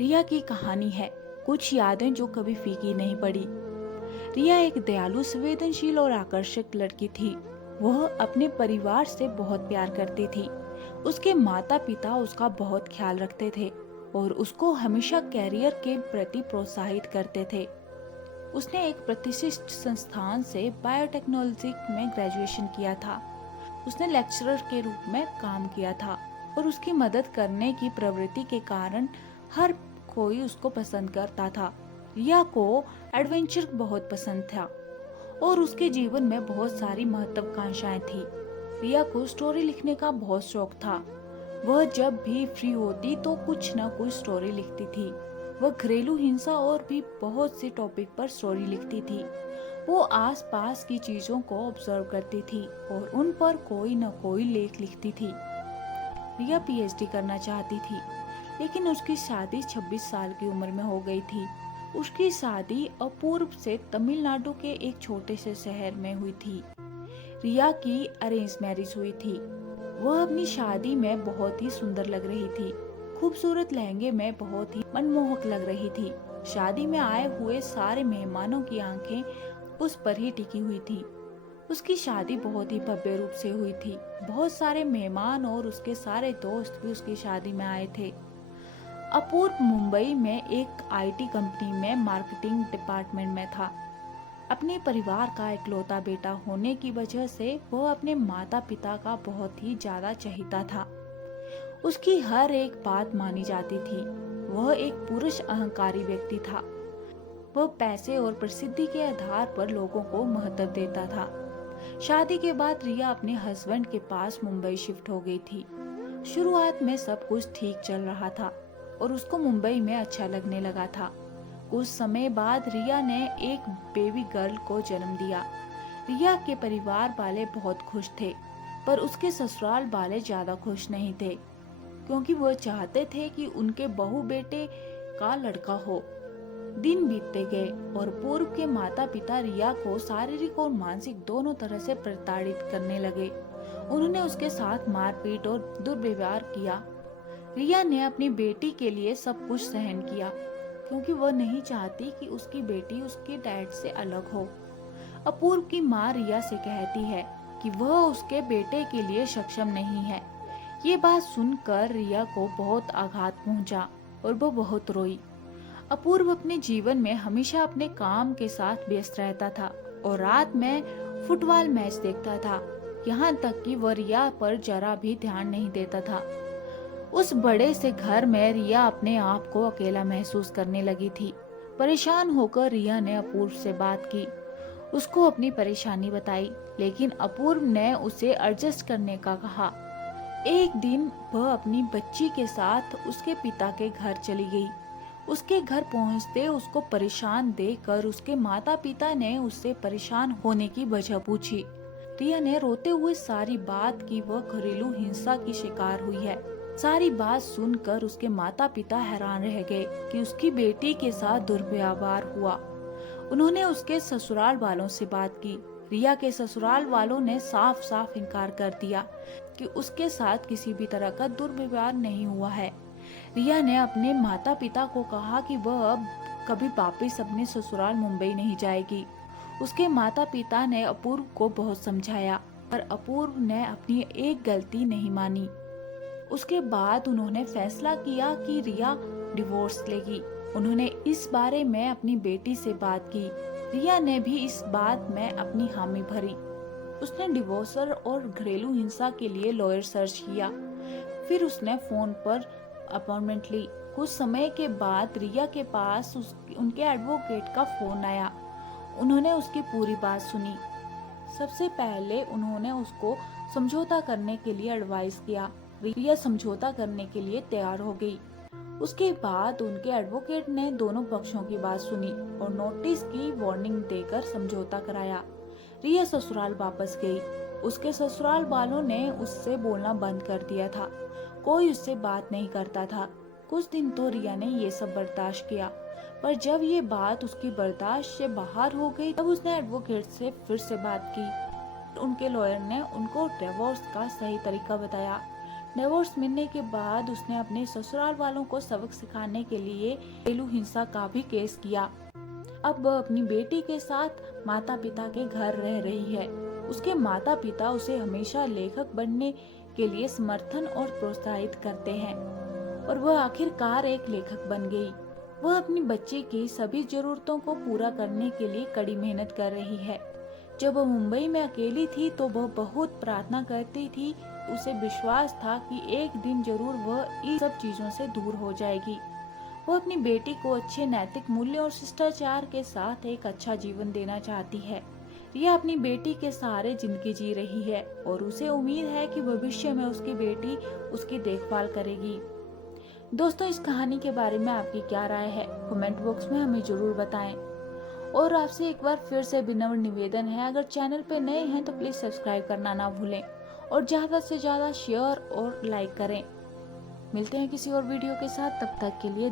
रिया की कहानी है कुछ यादें जो कभी फीकी नहीं पड़ी। रिया एक दयालु, संवेदनशील और आकर्षक लड़की थी। वह अपने परिवार से बहुत प्यार करती थी। उसके माता पिता उसका बहुत ख्याल रखते थे और उसको हमेशा कैरियर के प्रति प्रोत्साहित करते थे। उसने एक प्रतिष्ठित संस्थान से बायोटेक्नोलॉजी में ग्रेजुएशन किया था। उसने लेक्चरर के रूप में काम किया था और उसकी मदद करने की प्रवृत्ति के कारण हर कोई उसको पसंद करता था। रिया को एडवेंचर बहुत पसंद था और उसके जीवन में बहुत सारी महत्वाकांक्षाएं थी। रिया को स्टोरी लिखने का बहुत शौक था। वह जब भी फ्री होती तो कुछ न कुछ स्टोरी लिखती थी। वह घरेलू हिंसा और भी बहुत से टॉपिक पर स्टोरी लिखती थी। वो आसपास की चीजों को ऑब्जर्व करती थी और उन पर कोई न कोई लेख लिखती थी। रिया पीएचडी करना चाहती थी, लेकिन उसकी शादी 26 साल की उम्र में हो गई थी। उसकी शादी अपूर्व से तमिलनाडु के एक छोटे से शहर में हुई थी। रिया की अरेंज मैरिज हुई थी। वह अपनी शादी में बहुत ही सुंदर लग रही थी। खूबसूरत लहंगे में बहुत ही मनमोहक लग रही थी। शादी में आए हुए सारे मेहमानों की आंखें उस पर ही टिकी हुई थी। उसकी शादी बहुत ही भव्य रूप से हुई थी। बहुत सारे मेहमान और उसके सारे दोस्त भी उसकी शादी में आए थे। अपूर्व मुंबई में एक आईटी कंपनी में मार्केटिंग डिपार्टमेंट में था। अपने परिवार का इकलौता बेटा होने की वजह से वह अपने माता पिता का बहुत ही ज्यादा चहेता था। उसकी हर एक बात मानी जाती थी। वह एक पुरुष अहंकारी व्यक्ति था। वह पैसे और प्रसिद्धि के आधार पर लोगों को महत्व देता था। शादी के बाद रिया अपने हस्बैंड के पास मुंबई शिफ्ट हो गई थी। शुरुआत में सब कुछ ठीक चल रहा था और उसको मुंबई में अच्छा लगने लगा था। कुछ समय बाद रिया ने एक बेबी गर्ल को जन्म दिया। रिया के परिवार वाले बहुत खुश थे, पर उसके ससुराल वाले ज्यादा खुश नहीं थे, क्योंकि वह चाहते थे कि उनके बहू बेटे का लड़का हो। दिन बीतते गए और पूर्व के माता पिता रिया को शारीरिक और मानसिक दोनों तरह से प्रताड़ित करने लगे। उन्होंने उसके साथ मारपीट और दुर्व्यवहार किया। रिया ने अपनी बेटी के लिए सब कुछ सहन किया, क्योंकि वह नहीं चाहती कि उसकी बेटी उसके डैड से अलग हो। अपूर्व की माँ रिया से कहती है कि वह उसके बेटे के लिए सक्षम नहीं है। ये बात सुनकर रिया को बहुत आघात पहुंचा और वह बहुत रोई। अपूर्व अपने जीवन में हमेशा अपने काम के साथ व्यस्त रहता था और रात में फुटबॉल मैच देखता था। यहाँ तक कि वह रिया पर जरा भी ध्यान नहीं देता था। उस बड़े से घर में रिया अपने आप को अकेला महसूस करने लगी थी। परेशान होकर रिया ने अपूर्व से बात की, उसको अपनी परेशानी बताई, लेकिन अपूर्व ने उसे एडजस्ट करने का कहा। एक दिन वह अपनी बच्ची के साथ उसके पिता के घर चली गई। उसके घर पहुंचते उसको परेशान देखकर उसके माता पिता ने उससे परेशान होने की वजह पूछी। रिया ने रोते हुए सारी बात की वह घरेलू हिंसा की शिकार हुई है। सारी बात सुनकर उसके माता पिता हैरान रह गए कि उसकी बेटी के साथ दुर्व्यवहार हुआ। उन्होंने उसके ससुराल वालों से बात की। रिया के ससुराल वालों ने साफ साफ इनकार कर दिया कि उसके साथ किसी भी तरह का दुर्व्यवहार नहीं हुआ है। रिया ने अपने माता पिता को कहा कि वह अब कभी वापस अपने ससुराल मुंबई नहीं जाएगी। उसके माता पिता ने अपूर्व को बहुत समझाया, पर अपूर्व ने अपनी एक गलती नहीं मानी। उसके बाद उन्होंने फैसला किया कि रिया डिवोर्स लेगी। उन्होंने इस बारे में अपनी बेटी से बात की। रिया ने भी इस बात में अपनी हामी भरी। उसने डिवोर्सर और घरेलू हिंसा के लिए लॉयर सर्च किया। फिर उसने फोन पर अपॉइंटमेंट ली। कुछ समय के बाद रिया के पास उनके एडवोकेट का फोन आया। उन्होंने उसकी पूरी बात सुनी। सबसे पहले उन्होंने उसको समझौता करने के लिए एडवाइस किया। रिया समझौता करने के लिए तैयार हो गई। उसके बाद उनके एडवोकेट ने दोनों पक्षों की बात सुनी और नोटिस की वार्निंग देकर समझौता कराया। रिया ससुराल वापस गई। उसके ससुराल वालों ने उससे बोलना बंद कर दिया था। कोई उससे बात नहीं करता था। कुछ दिन तो रिया ने ये सब बर्दाश्त किया, पर जब ये बात उसकी बर्दाश्त से बाहर हो गई तब उसने एडवोकेट से फिर से बात की। उनके लॉयर ने उनको डिवोर्स का सही तरीका बताया। डिवोर्स मिलने के बाद उसने अपने ससुराल वालों को सबक सिखाने के लिए घरेलू हिंसा का भी केस किया। अब वह अपनी बेटी के साथ माता पिता के घर रह रही है। उसके माता पिता उसे हमेशा लेखक बनने के लिए समर्थन और प्रोत्साहित करते हैं और वह आखिरकार एक लेखक बन गई। वह अपनी बच्ची की सभी जरूरतों को पूरा करने के लिए कड़ी मेहनत कर रही है। जब वह मुंबई में अकेली थी तो वह बहुत प्रार्थना करती थी। उसे विश्वास था कि एक दिन जरूर वह इन सब चीजों से दूर हो जाएगी। वो अपनी बेटी को अच्छे नैतिक मूल्य और शिष्टाचार के साथ एक अच्छा जीवन देना चाहती है। रिया अपनी बेटी के सहारे जिंदगी जी रही है और उसे उम्मीद है कि भविष्य में उसकी बेटी उसकी देखभाल करेगी। दोस्तों, इस कहानी के बारे में आपकी क्या राय है? कमेंट बॉक्स में हमें जरूर बताएं। और आपसे एक बार फिर से विनम्र निवेदन है, अगर चैनल पे नए हैं तो प्लीज सब्सक्राइब करना ना भूलें और ज्यादा से ज्यादा शेयर और लाइक करें। मिलते हैं किसी और वीडियो के साथ, तब तक के लिए